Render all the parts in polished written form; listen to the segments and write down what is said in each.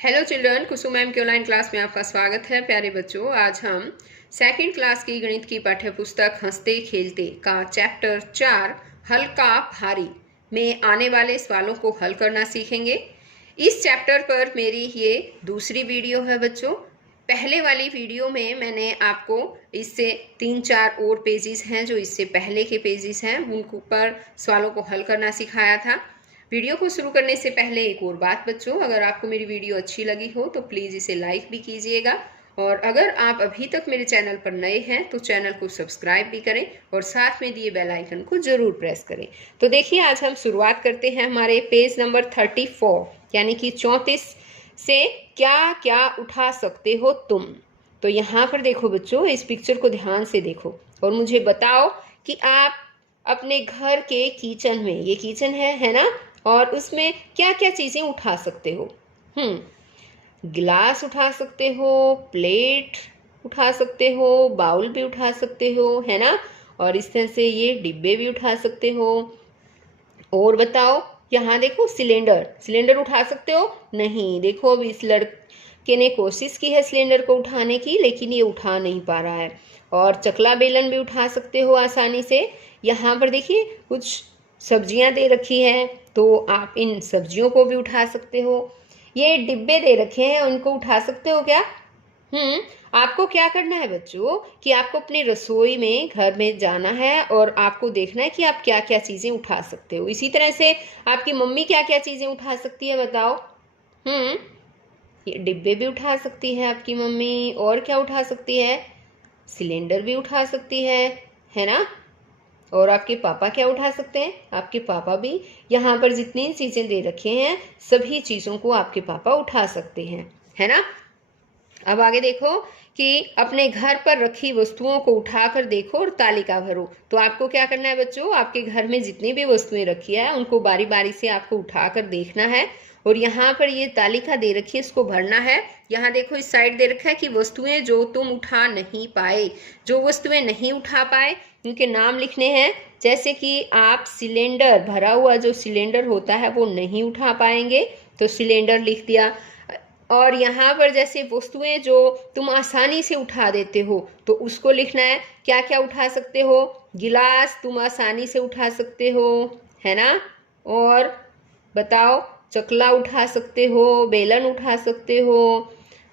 Hello children, कुसुम ma'am के online class में आपका स्वागत है। प्यारे बच्चों, आज हम सेकंड क्लास की गणित की पाठ्य पुस्तक हंसते खेलते का चैप्टर 4 हल्का भारी में आने वाले सवालों को हल करना सीखेंगे। इस चैप्टर पर मेरी ये दूसरी वीडियो है बच्चों। पहले वाली वीडियो में मैंने आपको इससे 3-4 और पेजेस हैं जो इससे पहले के पेजेस हैं, उनके ऊपर सवालों को हल करना सिखाया था। वीडियो को शुरू करने से पहले एक और बात बच्चों, अगर आपको मेरी वीडियो अच्छी लगी हो तो प्लीज़ इसे लाइक भी कीजिएगा, और अगर आप अभी तक मेरे चैनल पर नए हैं तो चैनल को सब्सक्राइब भी करें और साथ में दिए बेल आइकन को जरूर प्रेस करें। तो देखिए, आज हम शुरुआत करते हैं हमारे पेज नंबर 34 यानी कि 34 से। क्या क्या उठा सकते हो तुम? तो यहाँ पर देखो बच्चों, इस पिक्चर को ध्यान से देखो और मुझे बताओ कि आप अपने घर के किचन में, ये किचन है ना, और उसमें क्या क्या चीजें उठा सकते हो? गिलास उठा सकते हो, प्लेट उठा सकते हो, बाउल भी उठा सकते हो, है ना, और इस तरह से ये डिब्बे भी उठा सकते हो। और बताओ, यहाँ देखो सिलेंडर, सिलेंडर उठा सकते हो? नहीं, देखो अब इस लड़के ने कोशिश की है सिलेंडर को उठाने की, लेकिन ये उठा नहीं पा रहा है। और चकला बेलन भी उठा सकते हो आसानी से। यहाँ पर देखिए कुछ सब्जियां दे रखी है तो आप इन सब्जियों को भी उठा सकते हो। ये डिब्बे दे रखे हैं, उनको उठा सकते हो क्या? आपको क्या करना है बच्चों कि आपको अपनी रसोई में, घर में जाना है और आपको देखना है कि आप क्या क्या चीजें उठा सकते हो। इसी तरह से आपकी मम्मी क्या क्या चीजें उठा सकती है बताओ? ये डिब्बे भी उठा सकती है आपकी मम्मी, और क्या उठा सकती है? सिलेंडर भी उठा सकती है ना। और आपके पापा क्या उठा सकते हैं? आपके पापा भी, यहाँ पर जितनी चीजें दे रखे हैं सभी चीजों को आपके पापा उठा सकते हैं, है ना। अब आगे देखो कि अपने घर पर रखी वस्तुओं को उठाकर देखो और तालिका भरो। तो आपको क्या करना है बच्चों, आपके घर में जितनी भी वस्तुएं रखी है उनको बारी बारी से आपको उठाकर देखना है, और यहाँ पर ये तालिका दे रखी है, इसको भरना है। यहाँ देखो इस साइड दे रखा है कि वस्तुएं जो तुम उठा नहीं पाए, जो वस्तुएं नहीं उठा पाए उनके नाम लिखने हैं। जैसे कि आप सिलेंडर, भरा हुआ जो सिलेंडर होता है वो नहीं उठा पाएंगे, तो सिलेंडर लिख दिया। और यहाँ पर जैसे वस्तुएं जो तुम आसानी से उठा देते हो तो उसको लिखना है। क्या क्या उठा सकते हो? गिलास तुम आसानी से उठा सकते हो, है ना। और बताओ, चकला उठा सकते हो, बेलन उठा सकते हो,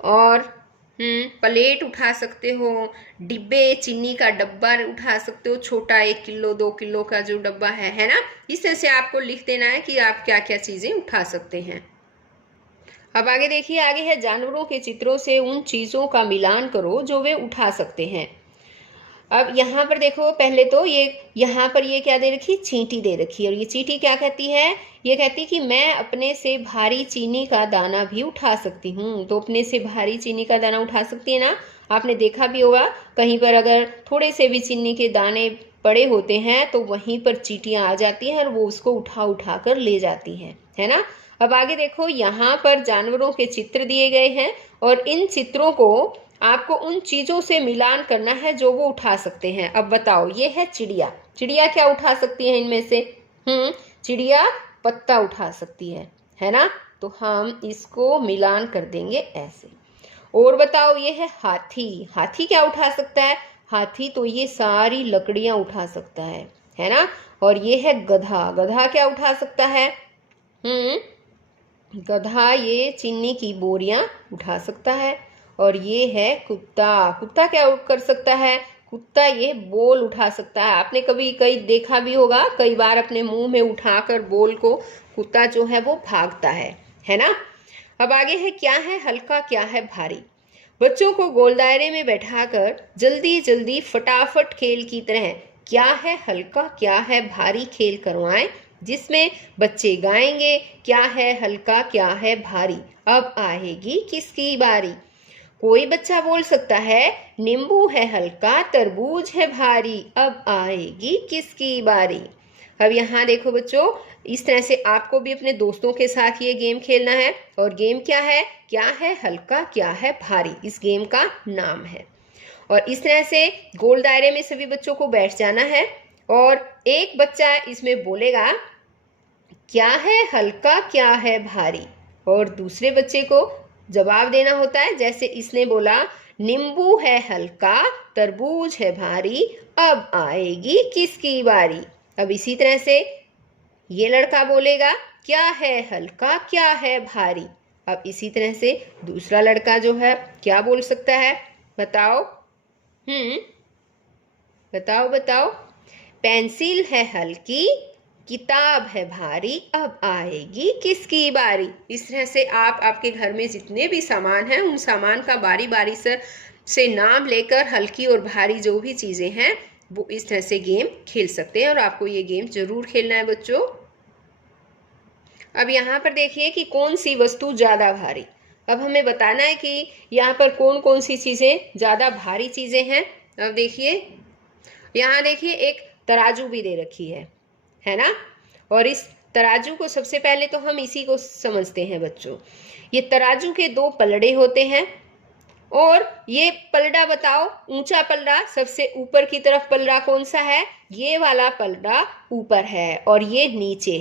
और प्लेट उठा सकते हो, डिब्बे, चीनी का डब्बा उठा सकते हो, छोटा 1 किलो 2 किलो का जो डब्बा है ना। इस तरह से आपको लिख देना है कि आप क्या क्या चीजें उठा सकते हैं। अब आगे देखिए, आगे है जानवरों के चित्रों से उन चीजों का मिलान करो जो वे उठा सकते हैं। अब यहाँ पर देखो, पहले तो ये यहाँ पर ये क्या दे रखी, चींटी दे रखी है, और ये चींटी क्या कहती है? ये कहती है कि मैं अपने से भारी चीनी का दाना भी उठा सकती हूँ। तो अपने से भारी चीनी का दाना उठा सकती है ना। आपने देखा भी होगा कहीं पर अगर थोड़े से भी चीनी के दाने पड़े होते हैं तो वहीं पर चींटियां आ जाती हैं और वो उसको उठा उठा कर ले जाती हैं, है ना। अब आगे देखो, यहाँ पर जानवरों के चित्र दिए गए हैं और इन चित्रों को आपको उन चीजों से मिलान करना है जो वो उठा सकते हैं। अब बताओ, ये है चिड़िया, चिड़िया क्या उठा सकती है इनमें से? चिड़िया पत्ता उठा सकती है ना। तो हम इसको मिलान कर देंगे ऐसे। और बताओ, ये है हाथी, हाथी क्या उठा सकता है? हाथी तो ये सारी लकड़ियां उठा सकता है ना। और ये है गधा, गधा क्या उठा सकता है? गधा ये चीनी की बोरियां उठा सकता है। और ये है कुत्ता, कुत्ता क्या कर सकता है? कुत्ता ये बोल उठा सकता है। आपने कभी कई देखा भी होगा, कई बार अपने मुंह में उठाकर बोल को कुत्ता जो है वो भागता है ना। अब आगे है, क्या है हल्का क्या है भारी। बच्चों को गोल दायरे में बैठाकर जल्दी जल्दी फटाफट खेल की तरह क्या है हल्का क्या है भारी खेल करवाएं, जिसमें बच्चे गाएंगे क्या है हल्का क्या है भारी, अब आएगी किसकी बारी। कोई बच्चा बोल सकता है नींबू है हल्का तरबूज है भारी, अब आएगी किसकी बारी। अब यहाँ देखो बच्चों, इस तरह से आपको भी अपने दोस्तों के साथ ये गेम खेलना है। और गेम क्या है हल्का क्या है भारी, इस गेम का नाम है। और इस तरह से गोल दायरे में सभी बच्चों को बैठ जाना है और एक बच्चा इसमें बोलेगा क्या है हल्का क्या है भारी, और दूसरे बच्चे को जवाब देना होता है। जैसे इसने बोला नींबू है हल्का, तरबूज है भारी, अब आएगी किसकी बारी। अब इसी तरह से ये लड़का बोलेगा क्या है हल्का क्या है भारी। अब इसी तरह से दूसरा लड़का जो है क्या बोल सकता है, बताओ। बताओ बताओ। पेंसिल है हल्की, किताब है भारी, अब आएगी किसकी बारी। इस तरह से आप आपके घर में जितने भी सामान हैं उन सामान का बारी बारी से नाम लेकर हल्की और भारी जो भी चीज़ें हैं वो इस तरह से गेम खेल सकते हैं, और आपको ये गेम जरूर खेलना है बच्चों। अब यहाँ पर देखिए कि कौन सी वस्तु ज़्यादा भारी। अब हमें बताना है कि यहाँ पर कौन कौन सी चीज़ें ज़्यादा भारी चीज़ें हैं। अब देखिए यहाँ देखिए एक तराजू भी दे रखी है ना। और इस तराजू को सबसे पहले तो हम इसी को समझते हैं बच्चों। ये तराजू के दो पलड़े होते हैं, और ये पलड़ा बताओ, ऊंचा पलड़ा सबसे ऊपर की तरफ पलड़ा कौन सा है, ये वाला पलड़ा ऊपर है, और ये नीचे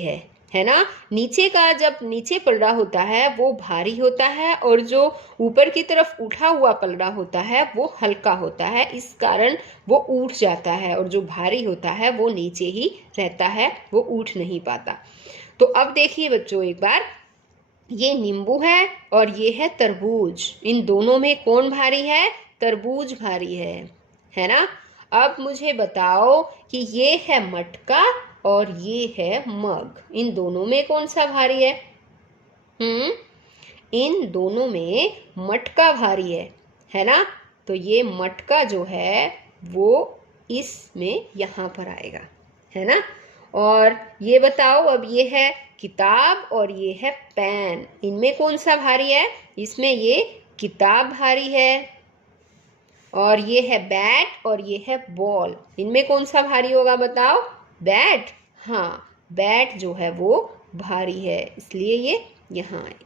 है ना। नीचे का जब नीचे पलड़ा होता है वो भारी होता है, और जो ऊपर की तरफ उठा हुआ पलड़ा होता है वो हल्का होता है, इस कारण वो उठ जाता है, और जो भारी होता है वो नीचे ही रहता है, वो उठ नहीं पाता। तो अब देखिए बच्चों एक बार, ये नींबू है और ये है तरबूज, इन दोनों में कौन भारी है, तरबूज भारी है ना। अब मुझे बताओ कि ये है मटका और ये है मग, इन दोनों में कौन सा भारी है। इन दोनों में मटका भारी है ना। तो ये मटका जो है वो इसमें यहाँ पर आएगा, है ना। और ये बताओ, अब ये है किताब और ये है पेन, इनमें कौन सा भारी है, इसमें ये किताब भारी है। और ये है बैट और ये है बॉल, इनमें कौन सा भारी होगा बताओ, बैट। हाँ, बैट जो है वो भारी है, इसलिए ये यहाँ आई।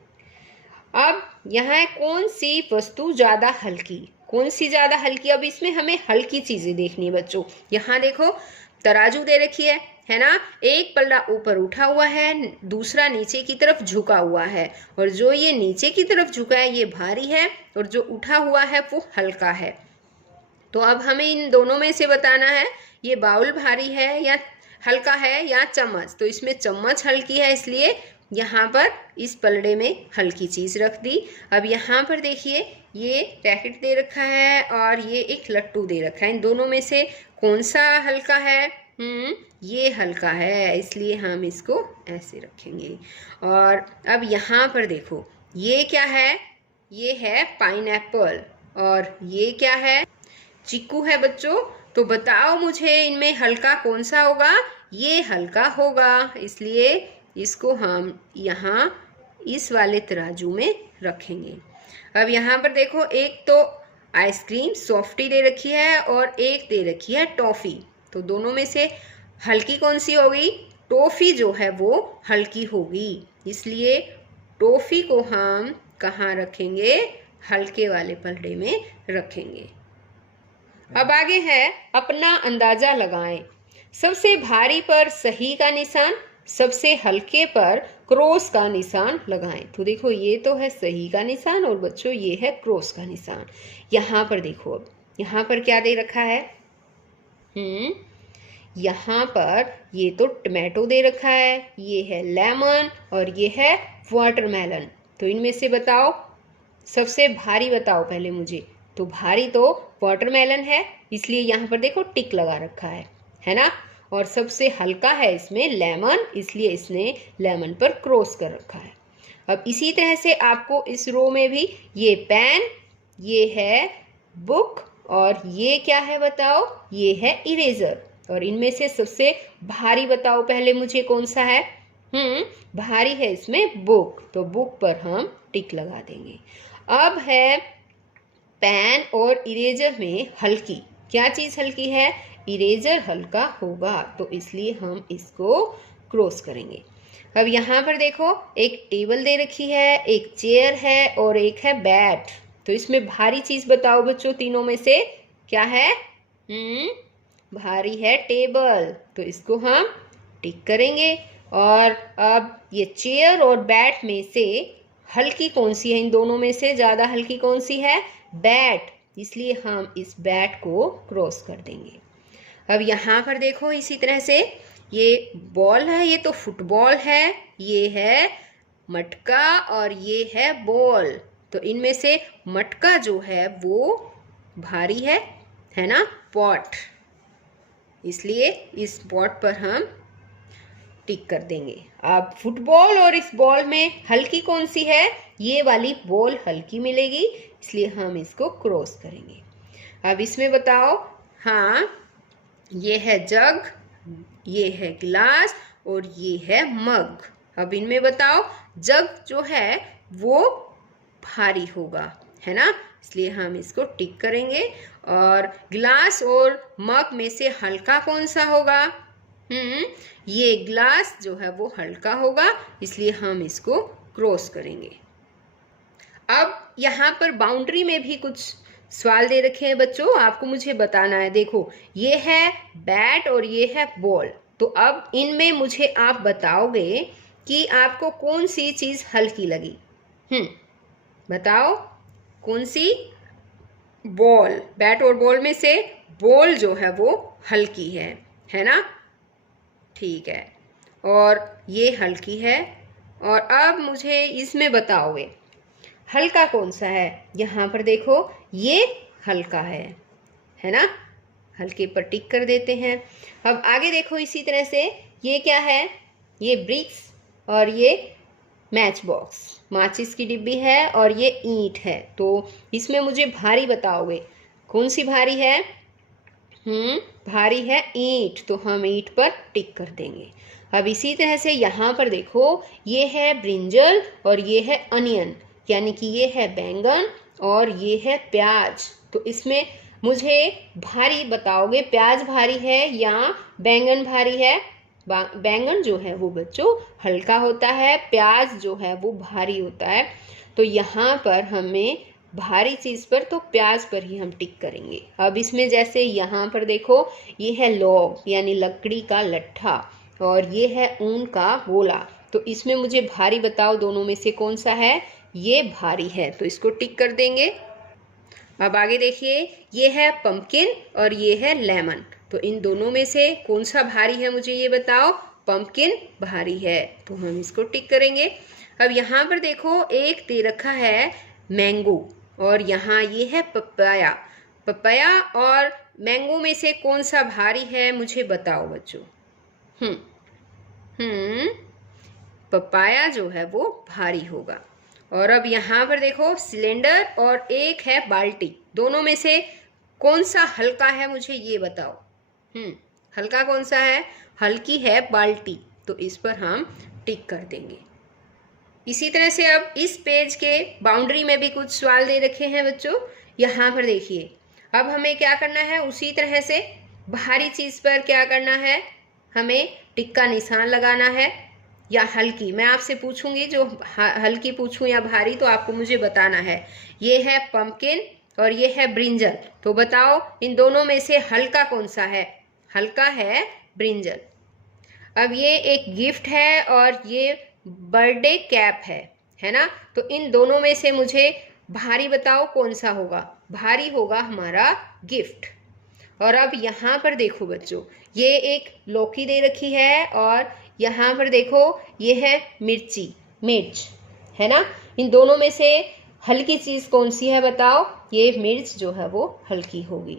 अब यहाँ है कौन सी वस्तु ज़्यादा हल्की, कौन सी ज़्यादा हल्की। अब इसमें हमें हल्की चीज़ें देखनी है बच्चों। यहाँ देखो तराजू दे रखी है ना। एक पल्ला ऊपर उठा हुआ है, दूसरा नीचे की तरफ झुका हुआ है, और जो ये नीचे की तरफ झुका है ये भारी है, और जो उठा हुआ है वो हल्का है। तो अब हमें इन दोनों में से बताना है ये बाउल भारी है या हल्का है या चम्मच। तो इसमें चम्मच हल्की है, इसलिए यहाँ पर इस पलड़े में हल्की चीज़ रख दी। अब यहाँ पर देखिए ये रैकेट दे रखा है और ये एक लट्टू दे रखा है, इन दोनों में से कौन सा हल्का है। ये हल्का है, इसलिए हम इसको ऐसे रखेंगे। और अब यहाँ पर देखो ये क्या है, ये है पाइनएप्पल, और ये क्या है, चीकू है बच्चों। तो बताओ मुझे इनमें हल्का कौन सा होगा, ये हल्का होगा, इसलिए इसको हम यहाँ इस वाले तराजू में रखेंगे। अब यहाँ पर देखो एक तो आइसक्रीम सॉफ्टी दे रखी है और एक दे रखी है टॉफ़ी। तो दोनों में से हल्की कौन सी होगी, टॉफ़ी जो है वो हल्की होगी, इसलिए टॉफ़ी को हम कहाँ रखेंगे, हल्के वाले पलड़े में रखेंगे। अब आगे है अपना अंदाजा लगाएं। सबसे भारी पर सही का निशान, सबसे हल्के पर क्रॉस का निशान लगाएं। तो देखो ये तो है सही का निशान और बच्चों ये है क्रॉस का निशान। यहाँ पर देखो, अब यहाँ पर क्या दे रखा है, यहाँ पर ये तो टमाटो दे रखा है, ये है लेमन और ये है वाटरमेलन। तो इनमें से बताओ सबसे भारी बताओ पहले मुझे। तो भारी तो वाटरमेलन है, इसलिए यहाँ पर देखो टिक लगा रखा है ना। और सबसे हल्का है इसमें लेमन, इसलिए इसने लेमन पर क्रॉस कर रखा है। अब इसी तरह से आपको इस रो में भी ये पेन, ये है बुक और ये क्या है बताओ, ये है इरेजर। और इनमें से सबसे भारी बताओ पहले मुझे कौन सा है। भारी है इसमें बुक, तो बुक पर हम टिक लगा देंगे। अब है पेन और इरेजर में हल्की, क्या चीज़ हल्की है, इरेजर हल्का होगा, तो इसलिए हम इसको क्रॉस करेंगे। अब यहाँ पर देखो एक टेबल दे रखी है, एक चेयर है और एक है बैट। तो इसमें भारी चीज़ बताओ बच्चों, तीनों में से क्या है। भारी है टेबल, तो इसको हम टिक करेंगे। और अब ये चेयर और बैट में से हल्की कौन सी है इन दोनों में से? ज़्यादा हल्की कौन सी है? बैट, इसलिए हम इस बैट को क्रॉस कर देंगे। अब यहाँ पर देखो इसी तरह से ये बॉल है, ये तो फुटबॉल है, ये है मटका और ये है बॉल। तो इनमें से मटका जो है वो भारी है ना, पॉट, इसलिए इस पॉट पर हम टिक कर देंगे। अब फुटबॉल और इस बॉल में हल्की कौन सी है? ये वाली बॉल हल्की मिलेगी, इसलिए हम इसको क्रॉस करेंगे। अब इसमें बताओ, हाँ ये है जग, ये है गिलास और ये है मग। अब इनमें बताओ, जग जो है वो भारी होगा, है ना, इसलिए हम इसको टिक करेंगे। और गिलास और मग में से हल्का कौन सा होगा? ये गिलास जो है वो हल्का होगा, इसलिए हम इसको क्रॉस करेंगे। अब यहाँ पर बाउंड्री में भी कुछ सवाल दे रखे हैं बच्चों, आपको मुझे बताना है। देखो ये है बैट और ये है बॉल, तो अब इनमें मुझे आप बताओगे कि आपको कौन सी चीज हल्की लगी। बताओ कौन सी? बॉल, बैट और बॉल में से बॉल जो है वो हल्की है ना, ठीक है, और ये हल्की है। और अब मुझे इसमें बताओगे हल्का कौन सा है? यहाँ पर देखो ये हल्का है ना, हल्के पर टिक कर देते हैं। अब आगे देखो इसी तरह से ये क्या है? ये ब्रिक्स और ये मैच बॉक्स, माचिस की डिब्बी है और ये ईंट है। तो इसमें मुझे भारी बताओगे, कौन सी भारी है? भारी है ईंट, तो हम ईंट पर टिक कर देंगे। अब इसी तरह से यहाँ पर देखो ये है ब्रिंजल और ये है अनियन, यानी कि ये है बैंगन और ये है प्याज। तो इसमें मुझे भारी बताओगे, प्याज भारी है या बैंगन भारी है? बैंगन जो है वो बच्चों हल्का होता है, प्याज जो है वो भारी होता है। तो यहाँ पर हमें भारी चीज़ पर तो प्याज पर ही हम टिक करेंगे। अब इसमें जैसे यहाँ पर देखो ये है लॉग यानी लकड़ी का लट्ठा और ये है ऊन का गोला। तो इसमें मुझे भारी बताओ, दोनों में से कौन सा है? ये भारी है, तो इसको टिक कर देंगे। अब आगे देखिए ये है पंपकिन और ये है लेमन। तो इन दोनों में से कौन सा भारी है मुझे ये बताओ? पंपकिन भारी है, तो हम इसको टिक करेंगे। अब यहाँ पर देखो एक दे रखा है मैंगो और यहाँ ये है पपाया। पपाया और मैंगो में से कौन सा भारी है मुझे बताओ बच्चों? पपाया जो है वो भारी होगा। और अब यहाँ पर देखो सिलेंडर और एक है बाल्टी, दोनों में से कौन सा हल्का है मुझे ये बताओ? हल्का कौन सा है? हल्की है बाल्टी, तो इस पर हम टिक कर देंगे। इसी तरह से अब इस पेज के बाउंड्री में भी कुछ सवाल दे रखे हैं बच्चों। यहाँ पर देखिए अब हमें क्या करना है, उसी तरह से भारी चीज पर क्या करना है, हमें टिक का निशान लगाना है या हल्की। मैं आपसे पूछूंगी, जो हल्की पूछूं या भारी, तो आपको मुझे बताना है। ये है पंपकिन और ये है ब्रिंजल, तो बताओ इन दोनों में से हल्का कौन सा है? हल्का है ब्रिंजल। अब ये एक गिफ्ट है और ये बर्थडे कैप है ना, तो इन दोनों में से मुझे भारी बताओ कौन सा होगा? भारी होगा हमारा गिफ्ट। और अब यहाँ पर देखो बच्चों ये एक लौकी दे रखी है और यहाँ पर देखो ये है मिर्च है ना, इन दोनों में से हल्की चीज़ कौन सी है बताओ? ये मिर्च जो है वो हल्की होगी।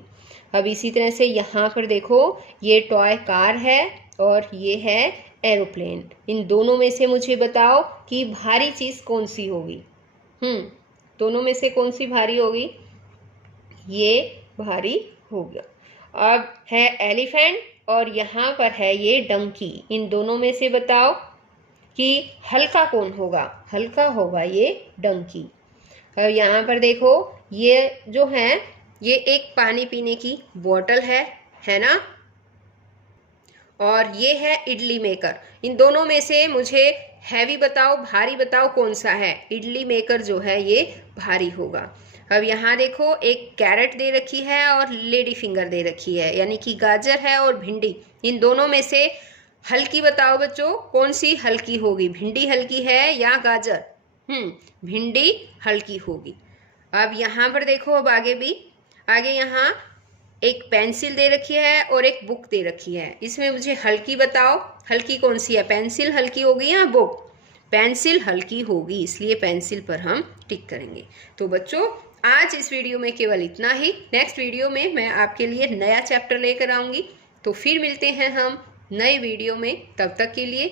अब इसी तरह से यहाँ पर देखो ये टॉय कार है और ये है एरोप्लेन। इन दोनों में से मुझे बताओ कि भारी चीज़ कौन सी होगी? दोनों में से कौन सी भारी होगी? ये भारी होगा। अब है एलिफेंट और यहाँ पर है ये डंकी। इन दोनों में से बताओ कि हल्का कौन होगा? हल्का होगा ये डंकी। अब यहाँ पर देखो ये जो है ये एक पानी पीने की बोतल है ना, और ये है इडली मेकर। इन दोनों में से मुझे हैवी बताओ, भारी बताओ कौन सा है? इडली मेकर जो है ये भारी होगा। अब यहाँ देखो एक कैरेट दे रखी है और लेडी फिंगर दे रखी है, यानी कि गाजर है और भिंडी। इन दोनों में से हल्की बताओ बच्चों, कौन सी हल्की होगी? भिंडी हल्की है या गाजर? भिंडी हल्की होगी। अब यहाँ पर देखो, अब आगे यहाँ एक पेंसिल दे रखी है और एक बुक दे रखी है। इसमें मुझे हल्की बताओ, हल्की कौन सी है? पेंसिल हल्की होगी या बुक? पेंसिल हल्की होगी, इसलिए पेंसिल पर हम टिक करेंगे। तो बच्चों, आज इस वीडियो में केवल इतना ही। नेक्स्ट वीडियो में मैं आपके लिए नया चैप्टर लेकर आऊँगी। तो फिर मिलते हैं हम नए वीडियो में, तब तक के लिए